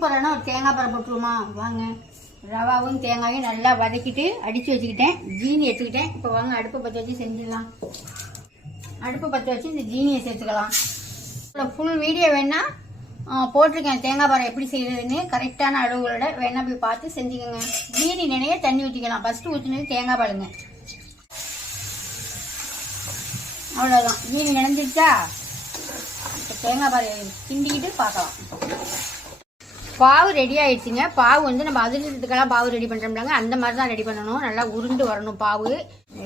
சூப்பரான ஒரு தேங்காய் பாறை போட்டுருவோமா வாங்க. ரவாவும் தேங்காயும் நல்லா வதக்கிட்டு அடித்து வச்சுக்கிட்டேன். ஜீனி எடுத்துக்கிட்டேன். இப்போ வாங்க அடுப்பை பற்ற வச்சு செஞ்சிடலாம். அடுப்பை பற்ற வச்சு இந்த ஜீனியை சேர்த்துக்கலாம். ஃபுல் வீடியோ வேணா போட்டிருக்கேன் தேங்காய் பாறை எப்படி செய்யறதுன்னு கரெக்டான அளவுகளோட வேணா போய் பார்த்து செஞ்சுக்கோங்க. ஜீனி நிறைய தண்ணி ஊற்றிக்கலாம். ஃபஸ்ட்டு ஊற்றினது தேங்காய் பாலுங்க. அவ்வளோதான், ஜீனி நினைஞ்சிருச்சா? இப்போ தேங்காய் பாறை கிண்டிக்கிட்டு பார்க்கலாம். பாவு ரெடி ஆயிடுச்சுங்க. பாவு வந்து நம்ம அதிர்ஷ்டத்துக்கெல்லாம் பாவு ரெடி பண்ணுறோம்லாங்க, அந்த மாதிரி தான் ரெடி பண்ணணும். நல்லா உருண்டு வரணும் பாவு.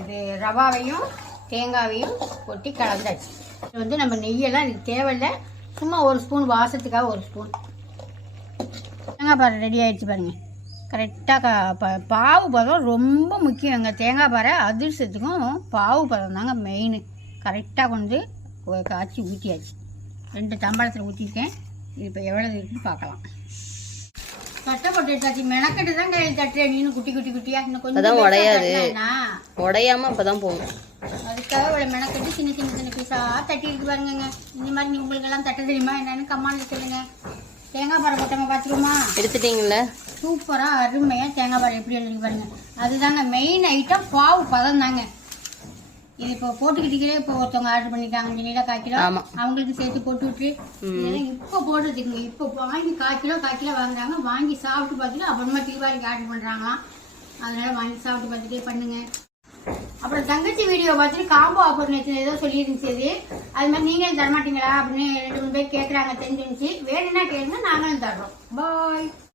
இது ரவாவையும் தேங்காவையும் கொட்டி கலந்தாச்சு. இது வந்து நம்ம நெய்யெல்லாம் இதுக்கு தேவையில்லை, சும்மா ஒரு ஸ்பூன் வாசத்துக்காக ஒரு ஸ்பூன். தேங்காய் பாறை ரெடி ஆயிடுச்சு பாருங்கள். கரெக்டாக பாவு பதம் ரொம்ப முக்கியங்க. தேங்காய் பாறை அதிர்ஷ்டத்துக்கும் பாவு பதம் தாங்க மெயின். கரெக்டாக கொண்டு காய்ச்சி ஊற்றியாச்சு. 2 தாம்பாளத்தில் ஊற்றிருக்கேன். இது இப்போ எவ்வளோ இருக்குன்னு பார்க்கலாம். தட்டை போட்டு எடுத்தாச்சு. மெனக்கட்டு தான் கையில் தட்டுறேன். நீனு குட்டி குட்டி குட்டியா இன்னும் கொஞ்சம் உடையாது, உடையாம அப்பதான் போகும். அதுக்காக இவ்வளோ மெனக்கட்டு சின்ன சின்ன சின்ன பீஸா தட்டி இருக்கு பாருங்க. இந்த மாதிரி உங்களுக்கு எல்லாம் தட்ட தெரியுமா என்னன்னு கம்மான்னு சொல்லுங்க. தேங்காய் பாறை போட்டவங்க பார்த்துருமா? எடுத்துட்டீங்களா? சூப்பராக அருமையாக தேங்காய் பாறை எப்படி எழுதி பாருங்க. அதுதாங்க மெயின் ஐட்டம், பாவு பதம் தாங்க. இது இப்போ போட்டுக்கிட்டே இப்போ ஒருத்தவங்க ஆர்டர் பண்ணிட்டாங்க நீல 1/4 கிலோ, அவங்களுக்கு சேர்த்து போட்டு விட்டு இதெல்லாம் இப்போ போடுறதுக்குங்க. இப்போ வாங்கி 1/4 கிலோ வாங்குறாங்க. வாங்கி சாப்பிட்டு பார்த்துட்டு அப்புறமா தீபாவளிக்கு ஆர்டர் பண்ணுறாங்களாம். அதனால வாங்கி சாப்பிட்டு பார்த்துட்டே பண்ணுங்க. அப்புறம் தங்கச்சி வீடியோ பார்த்துட்டு காம்போ ஆஃபர் நேற்று ஏதோ சொல்லியிருந்துச்சு. அது மாதிரி நீங்களும் தரமாட்டீங்களா அப்படின்னு 2 3 பேர் கேட்குறாங்க. தெரிஞ்சிருந்துச்சு. வேணும்னா கேளுங்க, நாங்களும் தர்றோம். பாய்.